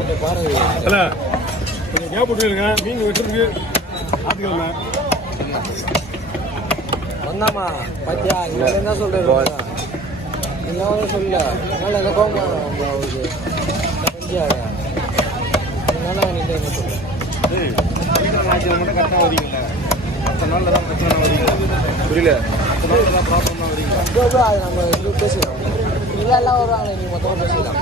இல்லை கொஞ்சம் கேப் விட்டுருங்க. மீன் வெட்டுருக்கு பார்த்துக்கலாமா வந்தாமா பாத்தியா நீங்க என்ன சொல்றீங்க? என்ன சொல்ல அதனால எந்த கோவம் அவருக்கு பஞ்சியாக அதனால நீங்க என்ன சொல்றீங்க? மட்டும் கரெக்டாக வரீங்களா? மற்ற நாளில் தான் பிரச்சனை வரீங்களா? புரியல. மற்ற நாளில் தான் ப்ராப்ளம் தான் வரீங்களா? அது நம்ம இது பேசிக்கலாம். இல்லை எல்லாம் வருவாங்க நீங்கள் மொத்தமாக பேசிக்கலாம்.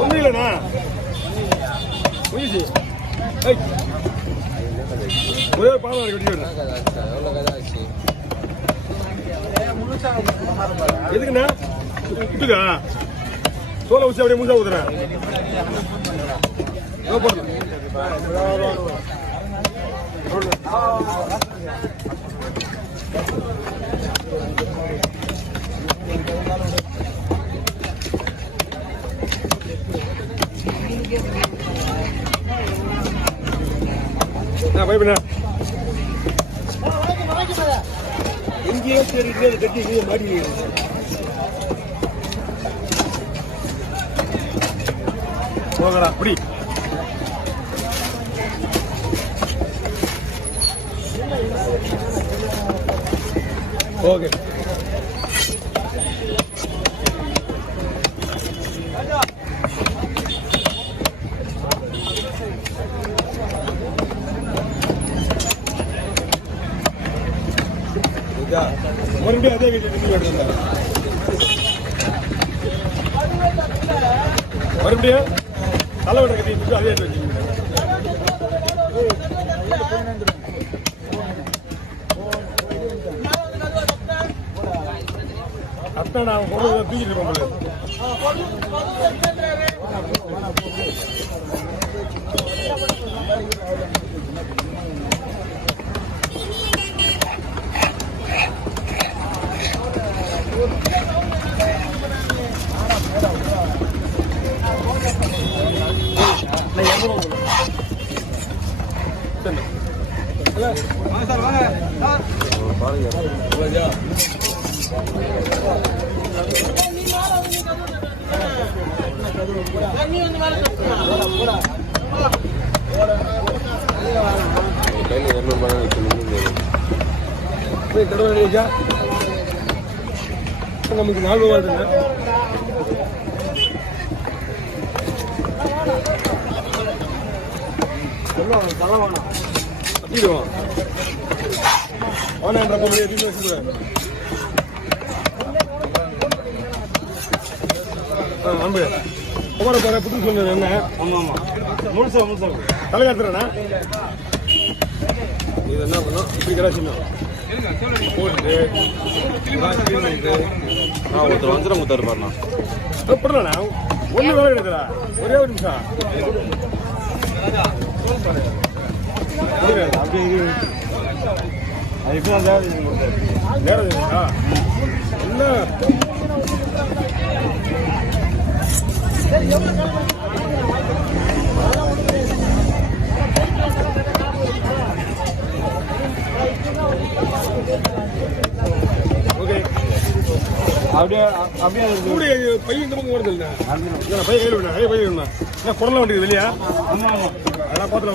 ஒன்றும் இல்லைண்ணா புரியுது. ஒரே பாலம் கட்டி எவ்வளோ கதை ஆச்சு எதுக்குண்ணா விட்டுக்கா சோளை வச்சு அப்படியே முழுசா ஊத்துறேன். பயப்பண்ணா எங்கேயோ தேடிட்டு அதை கட்டி எங்கேயோ மாட்டி போகடா அப்படி ஓகே. மறுபடியும் அதே மறுபடியும் தலைவரை கட்டி அதே அத்தை நான் பொருள் தூக்கிட்டு இருப்பேன். நமக்கு 4 ரூபா இருக்குங்க. அன்பு போற போற புட்டு சொன்னது என்ன? ஆமா ஆமா முழுசா முழுசா தலையாத்துறேண்ணா. இது என்ன பண்ணும் இப்படி கிராசினா போட்டு ஒருத்தர் வந்துடும் முத்தாரு பாருண்ணா. போடலண்ணா ஒன்றும் வேலை கிடையாதுடா. ஒரே ஒரு நிமிஷம் அப்படியே அது இப்பதான் நேரம் இருக்கா என்ன ஓகே. அப்படியே அப்படியே பையன் இந்த பக்கம் வருது இல்லை பையன் கையில் விடணும். பையன் வேணுமா ஏன் குடலாம் வண்டிது வெளியா? ஆமாம் ஆமாம் அதெல்லாம் பார்த்துல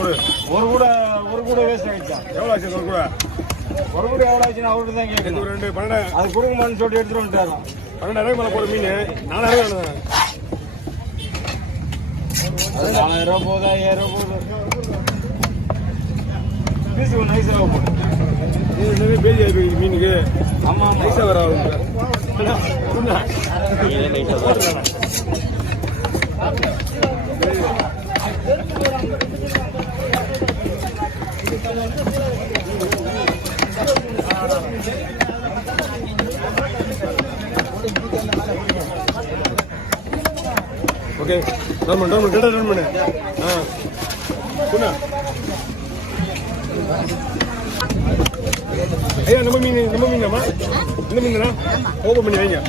ஒரு கூட வேஸ்ட் ஆகிடுச்சா? எவ்வளோ ஆச்சு ஒரு கூட எவ்வளோ ஆச்சுன்னா அவர்கிட்ட தான் கேட்கணும். ஒரு 2 12 அது கொடுக்குமான்னு சொல்லிட்டு எடுத்துட்டு வந்துட்டாரு. 12,000 மேலே போகிற மீன் 4,000 வேணும். 4,000 ரூபா போகுதா 5,000 ரூபா போகுது பீஸ் ஒன்று நைஸாக போகுது. பேஜி மீனுக்கு ஆமாம் நைஸாக வர ஓகே. டர்மன் டர்மன் பண்ணு. ஐயா நம்ம மீனாமா இந்த மீனா ஓப்பன் பண்ணி வைங்க.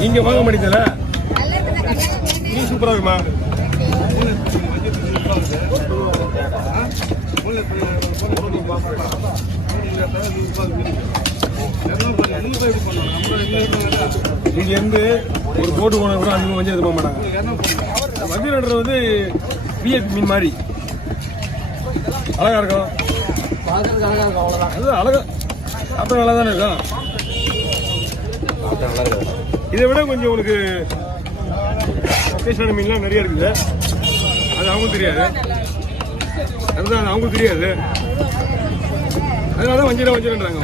நீங்க வாங்க மாட்டீங்கல்ல நீ சூப்பரா இருக்குமா இங்க இருந்து ஒரு போட்டு போன கூட அதிகமாக வஞ்சு எடுத்து போக மாட்டாங்க. வஞ்சு வந்து பிஎஸ்பி மீன் மாதிரி அழகா இருக்கும். பார்க்கறதுக்கு அழகா இருக்கும் அவ்வளோதான். அது அழகா அப்புறம் நல்லா தானே இருக்கும். இதை விட கொஞ்சம் உனக்கு டேஸ்டான மீன்லாம் நிறைய இருக்குது. அது அவங்களுக்கு தெரியாது. அதுதான் அவங்களுக்கு தெரியாது. அதனால தான் வஞ்சிரன்றாங்க.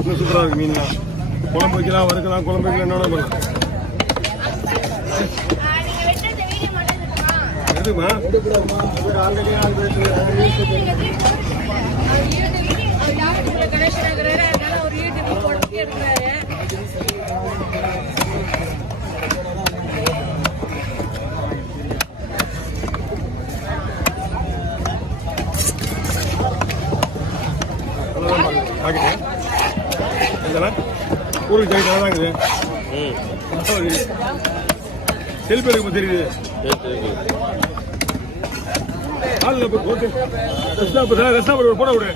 இன்னும் சூப்பராக இருக்கு மீன்லாம். குழம்பு வைக்கலாம், வறுக்கலாம், குழம்பு வைக்கலாம், என்ன பண்ணலாம். எதுமா பாக்கிட்டேன் ஊருக்கு ஜாக்கெட் தான் இருக்குது. செல்ஃபி எடுக்க தெரியுது. ஆள் போட்டு ரஸ்னா போட விடு.